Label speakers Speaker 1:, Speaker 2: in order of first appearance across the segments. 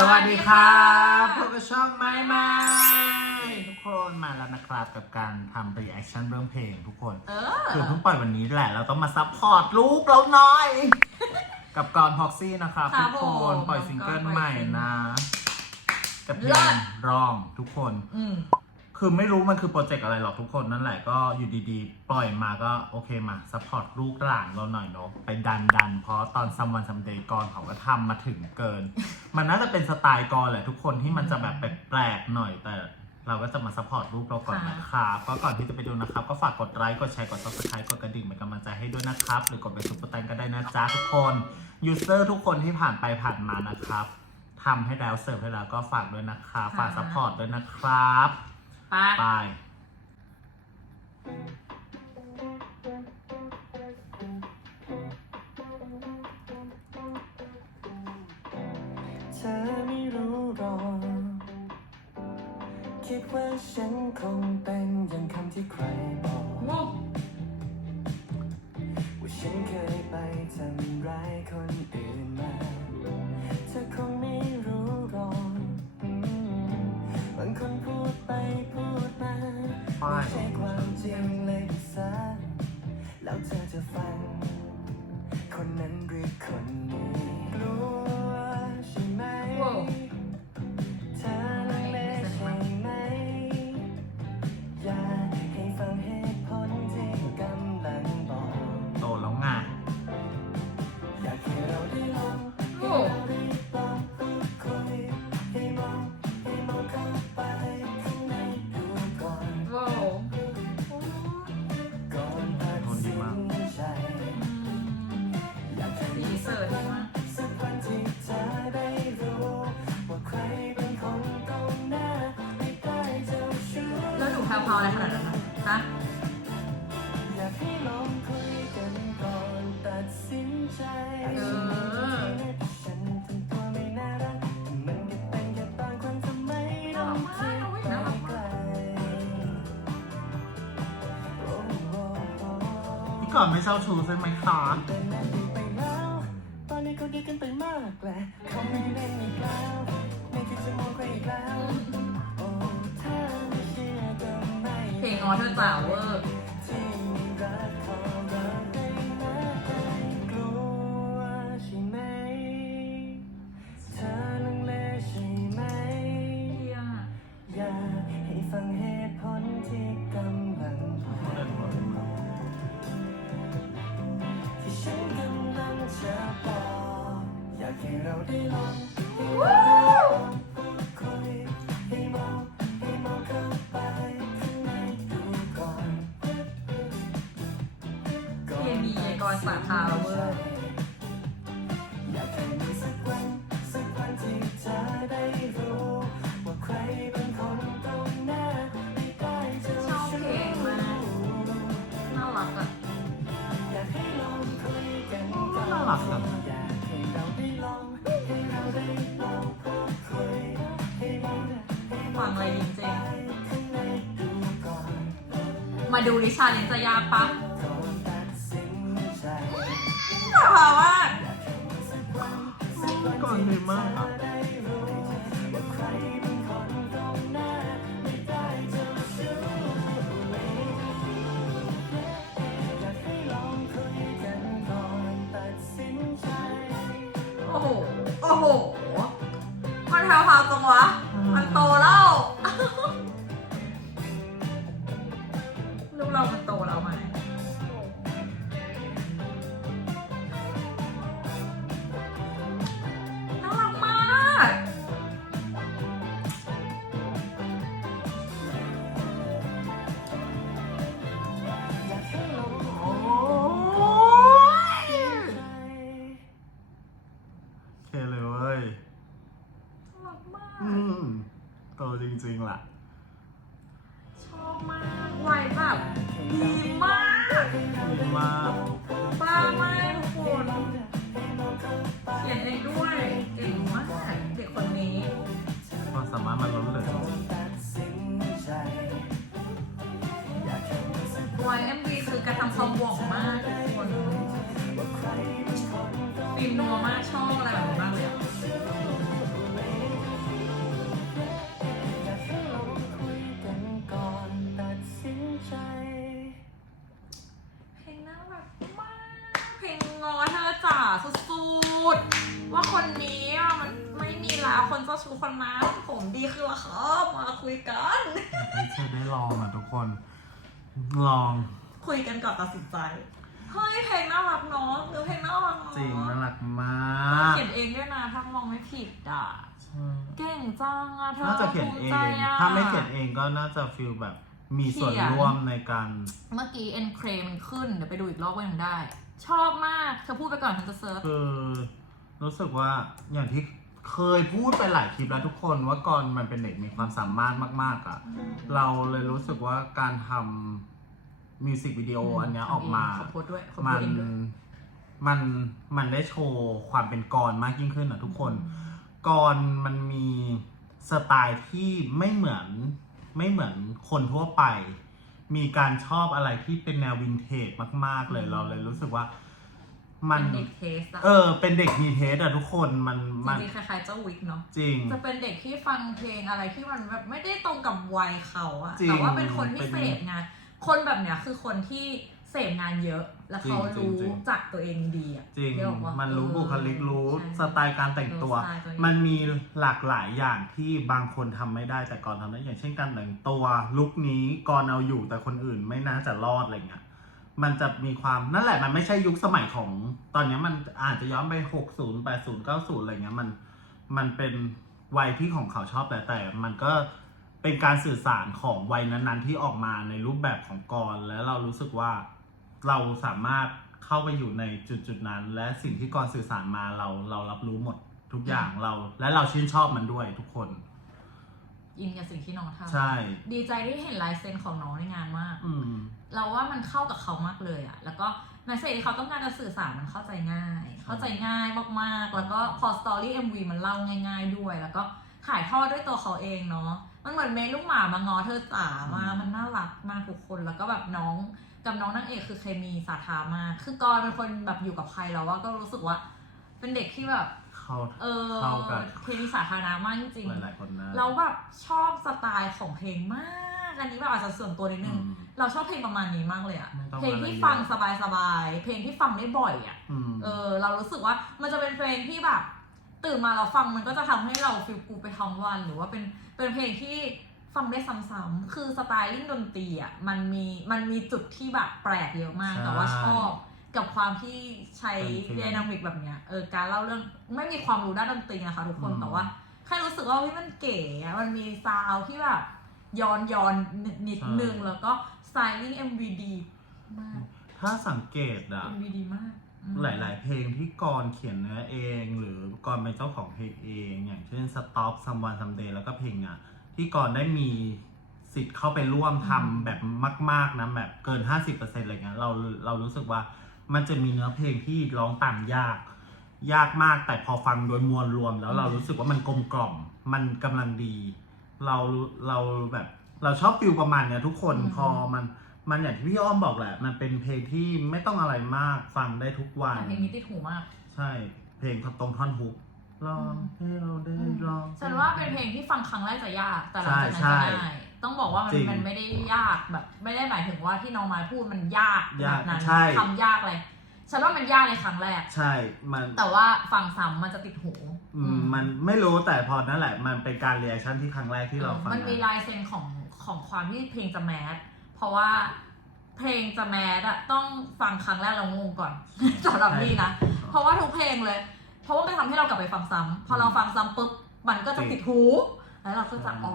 Speaker 1: สวัสดีครับพบกับช่องไม่ไม่ทุกคนมาแล้วนะครับกับการทำ reaction เรื่องเพลงทุกคน
Speaker 2: เอ
Speaker 1: คือ
Speaker 2: อ
Speaker 1: เพิ่งปล่อยวันนี้แหละเราต้องมาซัพพอร์ตลูกเราหน่อย กับกรพ็อกซี่นะครับ
Speaker 2: ครั
Speaker 1: ทุ
Speaker 2: บ
Speaker 1: กคน
Speaker 2: ผม
Speaker 1: ปล่อยซิงเกิลใหม่นะกับเพล
Speaker 2: เลิ
Speaker 1: ง
Speaker 2: ศ
Speaker 1: ร้องทุกคน
Speaker 2: อืม
Speaker 1: คือไม่รู้มันคือโปรเจกต์อะไรหรอกทุกคนนั่นแหละก็อยู่ดีๆ ปล่อยมาก็โอเคมาซัพพอร์ตลูกหลานเราหน่อยเนาะไปดันดันเพราะตอนซัมวันซัมเดย์กรเขาก็ทำมาถึงเกิน มันน่าจะเป็นสไตล์กรแหละทุกคนที่มันจะแบบแปลกๆหน่อยแต่ เราก็จะมาซัพพอร์ตลูกเราก่อนนะครับก็ก่อนที่จะไปดูนะครับ ก็ฝากกดไลค์กดแชร์กด subscribe กดกระดิ่งเป็นกำลังใจให้ด้วยนะครับ หรือกดไปซุปเปอร์แตงก็ได้นะจ๊ะทุกคนยูเซอร์ทุกคนที่ผ่านไปผ่านมานะครับทำให้แล้วเสิร์ฟให้แล้วก็ฝากด้วยนะครับฝากซัพพอร์ตด้วยนะครับ
Speaker 2: ไป
Speaker 1: ไป
Speaker 3: เธอไม่รู้หรอกคิดว่าฉันคงเป็นอย่างคำที่ใครบอก
Speaker 2: โว้
Speaker 3: ว่าฉันเคยไปทำร้ายคนามจริงเลยแล้วเธอจะฟังคนนั้นหรือคนนี้
Speaker 1: แล้ว
Speaker 3: หนู
Speaker 2: แพรวๆอะไรขนาดนั้นนะฮะ
Speaker 3: อยากให้ลองคุยกันก่อนตัดสินใจ
Speaker 2: เออ
Speaker 3: ฉันทำตัวไม่น่ารักมันก็เป็นแค่บางคนทำไม
Speaker 2: น่า
Speaker 3: ต้อ
Speaker 2: รั
Speaker 3: ง
Speaker 2: ก
Speaker 3: คิ
Speaker 2: มาก
Speaker 3: ด
Speaker 2: อุ๊ย
Speaker 3: ไป
Speaker 2: น่ารัก
Speaker 3: ไกล
Speaker 2: มาก
Speaker 3: โอ้โห
Speaker 1: พี่ก่อนไม่เช่าชูใช่ไหมคะ
Speaker 3: แต่นั้นดีไปแล้วตอนนี้เขาดีกันไปมากแหละเขาไม่เล่นอีกแล้วไม่คิดจะมองใครอีกแล้ว เพ
Speaker 2: ลงออเธอจ๋าเวอร์
Speaker 3: ที่รักของเราวเธอเลใช่ไหม
Speaker 2: เฮีย
Speaker 3: อยากให้ฟังเหตุผลที่กำลังบอกที่ฉันกำลังจะบอกอยากให้เราได้ลอง ไอก
Speaker 2: รสาขาเวอร์
Speaker 3: อยากให้มีสักวันสักวันที่เธอได้รู้ว่าใครเป็นคนตรงหน้าไม่ได้เจ้า
Speaker 2: ชอบ
Speaker 3: ชู้
Speaker 2: เพลงมากน่ารักอะ
Speaker 3: อยากให้ลองคุยกัน
Speaker 1: โอ้
Speaker 3: ก่อน
Speaker 1: น่ารักจัง
Speaker 3: อยากให้เราได้ลองให้เราได้ลองพูดคุยให้มองให้ม
Speaker 2: ฟั
Speaker 3: อง
Speaker 2: งอะไรจริง
Speaker 3: ข้างในดูก่อน
Speaker 2: ๆมาดูดิชาเลนจ์จะยากปะ มากโอ้โห โอ้โห มันแถวๆจังวะ มันโตแล้ว ดี คือ
Speaker 1: ละ
Speaker 2: ค
Speaker 3: รั
Speaker 2: บ มาคุยกัน
Speaker 1: อยากให้เธอได้ลองอะทุกคน ลอง
Speaker 2: คุยกันก่อนตัดสินใจ เฮ้ยเพลงน่ารักเนาะเนื้อเพลงน่ารักเนาะ
Speaker 1: จริงน่ารักมาก
Speaker 2: เขียนเองด้วยนะถ้ามองไม่ผิดอะ
Speaker 1: ใช่
Speaker 2: เก่งจังอะเธอ
Speaker 1: น่าจะเขียนเอ
Speaker 2: ภูมิใจ
Speaker 1: ง
Speaker 2: อะ
Speaker 1: ถ้าไม่เขียนเองก็น่าจะฟีลแบบมีส่วน
Speaker 2: เขียน
Speaker 1: ร่วมในการ
Speaker 2: เมื่อกี้เอ็นเครมขึ้น เดี๋ยวไปดูอีกรอบก็ยังได้ ชอบมาก เธอพูดไปก่อนฉันจะเซิร์ช
Speaker 1: คือรู้สึกว่าอย่างที่ เคยพูดไปหลายคลิปแล้วทุกคนว่ากรมันเป็นเด็กมีความสามารถมาก ๆอะ่ะเราเลยรู้สึกว่าการทำมิวสิกวิดีโออันเนี้ยออกมา
Speaker 2: ขอโพสต์ด้วยขอโพ
Speaker 1: มั
Speaker 2: ส
Speaker 1: น
Speaker 2: ต์เองด้วย
Speaker 1: มันมันได้โชว์ความเป็นกรมากยิ่งขึ้นอะทุกคน กรมันมีสไตล์ที่ไม่เหมือนไม่เหมือนคนทั่วไป มีการชอบอะไรที่เป็นแนววินเทจมาก ๆ เลย
Speaker 2: อืม
Speaker 1: เราเลยรู้สึกว่า มัน
Speaker 2: เป็นเด็กเทสอะ
Speaker 1: เออเป็นเด็กมีเทสอะทุกคนมัน
Speaker 2: จ
Speaker 1: มัน
Speaker 2: ริงๆคล้ายๆเจ้าวิกเนาะ
Speaker 1: จริง
Speaker 2: จะเป็นเด็กที่ฟังเพลงอะไรที่มันแบบไม่ได้ตรงกับวัยเขาอะ
Speaker 1: จริง
Speaker 2: แต่ว่าเป็นคนที่
Speaker 1: เป็น
Speaker 2: เสพงานคนแบบเนี้ยคือคนที่เสพงานเยอะ แล้วเขา
Speaker 1: จริง
Speaker 2: รู้
Speaker 1: จริง
Speaker 2: จักตัวเองดีอะ
Speaker 1: จริง
Speaker 2: ที่บอกว่า
Speaker 1: มันรู้
Speaker 2: เออ
Speaker 1: บุคลิกรู้
Speaker 2: ใช่
Speaker 1: สไตล์การแต่งตัว
Speaker 2: รู้สไตล์ตัวเอง
Speaker 1: มันมีหลากหลายอย่างที่บางคนทำไม่ได้แต่ก่อนทำได้อย่างเช่นการแต่งตัวลุคนี้ก่อนเอาอยู่แต่คนอื่นไม่น่าจะรอดอะไรเงี้ย มันจะมีความนั่นแหละมันไม่ใช่ยุคสมัยของตอนนี้มันอาจจะย้อนไป60 80 90อะไรเงี้ยมันมันเป็นวัยที่ของเขาชอบแต่แต่มันก็เป็นการสื่อสารของวัยนั้นๆ ที่ออกมาในรูปแบบของกรแล้วเรารู้สึกว่าเราสามารถเข้าไปอยู่ในจุดจุดๆนั้น และสิ่งที่กรสื่อสารมาเราเรารับรู้หมดทุกอย่างเรา และเราชื่นชอบมันด้วยทุกคน
Speaker 2: อินกับสิ่งที่น้องทำ
Speaker 1: ใช่
Speaker 2: ดีใจที่เห็นลายเซ็นของน้องในงานมาก
Speaker 1: อืม
Speaker 2: เราว่ามันเข้ากับเขามากเลยอะแล้วก็แมสเซจที่เขาต้องการจะสื่อสารมันเข้าใจง่าย เข้าใจง่ายมากๆ แล้วก็พอสตอรี่ MV มันเล่าง่าย ๆ ด้วย แล้วก็ถ่ายทอดด้วยตัวเขาเองเนาะ มันเหมือนเมย์ลูกหมามางอเธอจ๋ามา
Speaker 1: อืม
Speaker 2: มันน่ารักมากทุกคน แล้วก็แบบน้องกับน้องนางเอกคือเคมีสาธามาก คือกรเป็นคนแบบอยู่กับใครแล้วว่าก็รู้สึกว่า เป็นเด็กที่แบบ
Speaker 1: เข้า
Speaker 2: เออ
Speaker 1: เข้ากับ
Speaker 2: เคมีสาธารณะมากจริง
Speaker 1: หลายๆคนนะ
Speaker 2: ๆเราแบบชอบสไตล์ของเพลงมากอันนี้แบบอาจจะส่วนตัวนิดนึง
Speaker 1: อืม
Speaker 2: เราชอบเพลงประมาณนี้มากเลยอะ
Speaker 1: ไม่ต้อง
Speaker 2: เพลงที่
Speaker 1: อะไรเยอะ
Speaker 2: ฟังสบายๆเพลงที่ฟังได้บ่อยอะ
Speaker 1: อืม
Speaker 2: เออ เรารู้สึกว่ามันจะเป็นเพลงที่แบบตื่นมาเราฟังมันก็จะทำให้เราฟิลกูไปทั้งวัน หรือว่าเป็นเป็นเพลงที่ฟังได้ซ้ำๆคือสไตลิ่งดนตรีอะมันมีมันมีจุดที่แบบแปลกเยอะมาก
Speaker 1: ใช่
Speaker 2: แต่ว่าชอบ กับความที่ใช้
Speaker 1: เป็นฟิล
Speaker 2: ไดนามิกแบบเนี้ยเออการเล่าเรื่องไม่มีความรู้ด้านดนตรีนะคะทุกคน
Speaker 1: อืม
Speaker 2: แต่ว่าแค่รู้สึกว่าเฮ้ยมันเก๋อะมันมีซาวด์ที่แบบย้อนย้อนนิดนิดนึงแล้วก็สไตลิ่ง MV ดีมาก
Speaker 1: ถ้าสังเกตอะ
Speaker 2: MV ดีมากอืม
Speaker 1: หลาย ๆ เพลงที่กรเขียนเนื้อเอง หรือกรเป็นเจ้าของเพลงเอง อย่างเช่น Stop Someone Someday แล้วก็เพลงอะที่กรได้มีสิทธิ์เข้าไปร่วมทำแบบมาก ๆ นะ แบบเกิน 50%อะไรเงี้ยเราเรารู้สึกว่า มันจะมีเนื้อเพลงที่ร้องตามยาก ยากมากแต่พอฟังโดยมวลรวม แล้วเรารู้สึกว่ามันกลมกล่อม มันกำลังดี เราเราแบบเราชอบฟิลประมาณเนี้ยทุกคน
Speaker 2: อืม
Speaker 1: พอมันมันอย่างที่พี่อ้อมบอกแหละ มันเป็นเพลงที่ไม่ต้องอะไรมากฟังได้ทุกวัน
Speaker 2: แต่เพลงนี้ติดหูมาก
Speaker 1: ใช่ เพลงตรงท่อนฮุกลองให้เราได้ลอง
Speaker 2: ฉันว่าเป็นเพลงที่ฟังครั้งแรกจะยาก แต่หลังจากนั้น
Speaker 1: ใช่
Speaker 2: จะง่าย ต้องบอกว่ามัน
Speaker 1: จริง
Speaker 2: มันไม่ได้ยากแบบ ไม่ได้หมายถึงว่าที่น้องไม้พูดมันยาก
Speaker 1: ยา
Speaker 2: แบ
Speaker 1: ก
Speaker 2: บนั้น
Speaker 1: ใช่
Speaker 2: คำยากเลยฉันว่ามันยากในครั้งแรก
Speaker 1: ใช่ มัน
Speaker 2: แต่ว่าฟังซ้ำมันจะติดหู
Speaker 1: อืมมันไม่รู้แต่พอนั่นแหละ มันเป็นการเรีแอคชั่นที่ครั้งแรกที่เราฟัง
Speaker 2: มันมีลายเซ็นของของความที่เพลงจะแมสเพราะว่าเพลงจะแมสอะต้องฟังครั้งแรกเรางงก่อน สำหรับนี่นะ เพราะว่าทุกเพลงเลย เพราะว่ามันทำให้เรากลับไปฟังซ้ำพอเราฟังซ้ำปุ๊บมันก็จะติดหู แล้วเราก็จะอ๋อ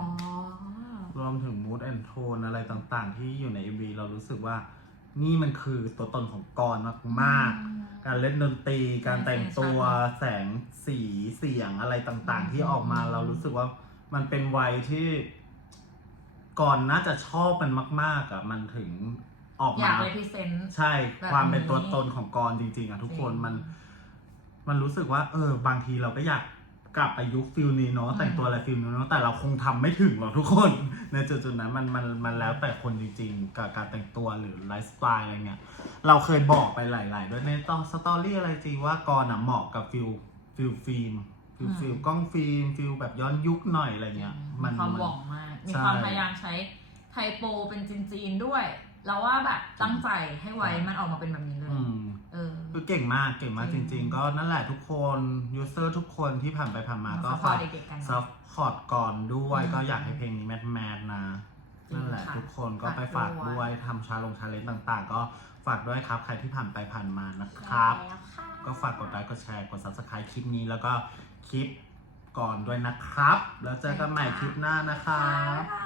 Speaker 1: รวมถึงมูดแอนโทนอะไรต่างๆ ที่อยู่ใน MV เรารู้สึกว่า นี่มันคือตัวตนของกรมาก ๆ การเล่นดนตรี การแต่งตัวแสงสีเสียงอะไรต่างๆ ที่ออกมาเรารู้สึกว่ามันเป็นวัยที่ก่อนน่าจะชอบมันมาก ๆอะมันถึงออก
Speaker 2: อยาก
Speaker 1: มา
Speaker 2: เลพิเซนต์
Speaker 1: ใช่
Speaker 2: แบบ
Speaker 1: ความเป็น
Speaker 2: นี้
Speaker 1: ตัวตนของกรจริง ๆอะทุกคน
Speaker 2: จริง
Speaker 1: มัน มันรู้สึกว่า เออบางทีเราก็อยาก กลับไปยุคฟิลนี้เนาะ
Speaker 2: อืม
Speaker 1: แต่งตัวอะไรฟิลนี้เนาะแต่เราคงทำไม่ถึงหรอกทุกคน ในจุดๆนั้นมันมันมันแล้วแต่คนจริงๆ กับการแต่งตัวหรือไลฟ์สไตล์อะไรเงี้ยเราเคยบอกไปหลาย ๆ ด้วยในตอนสตอรี่อะไรจริงว่ากรอะเหมาะกับฟิลฟิลฟิล์มฟิลฟิลกล้องฟิล์มฟิลแบบย้อนยุคหน่อยอะไรเงี้ย
Speaker 2: มีความหว่องมากมีความ
Speaker 1: ใช่
Speaker 2: พยายามใช้ไทโปเป็นจีนๆด้วยแล้วว่าแบบตั้งใจให้ไว้มันออกมาเป็นแบบนี้เลย
Speaker 1: อืม
Speaker 2: เออ
Speaker 1: คือคือเก่งมากเก่งมากจริง ๆ ก็นั่นแหละทุกคนยูเซอร์ทุกคนที่ผ่านไปผ่านมา
Speaker 2: มา
Speaker 1: ก็
Speaker 2: ซัพพอ
Speaker 1: ฝา
Speaker 2: ร์
Speaker 1: ก
Speaker 2: ตเด็กๆกัน
Speaker 1: ซัพพอร์ตก่อนด้วย
Speaker 2: อืม
Speaker 1: ก็อยากให้เพลงนี้แมทแมทนะ
Speaker 2: จริง
Speaker 1: นั่นแหละ
Speaker 2: ค่ะ
Speaker 1: ทุกคนก็ไป
Speaker 2: ฝา
Speaker 1: ฝากก
Speaker 2: ด้
Speaker 1: ด้
Speaker 2: ว
Speaker 1: วยยทำชาลงชาเลนจ์ต่างๆ ก็ฝากด้วยครับใครที่ผ่านไปผ่านมานะครับ
Speaker 2: แล้วค่ะ
Speaker 1: ก็ฝากกดไลค์กดแชร์กด subscribe คลิปนี้แล้วก็คลิปก่อนด้วยนะครับ แล้วเจอกันใหม่คลิปหน้านะครับ
Speaker 2: บ๊ายบาย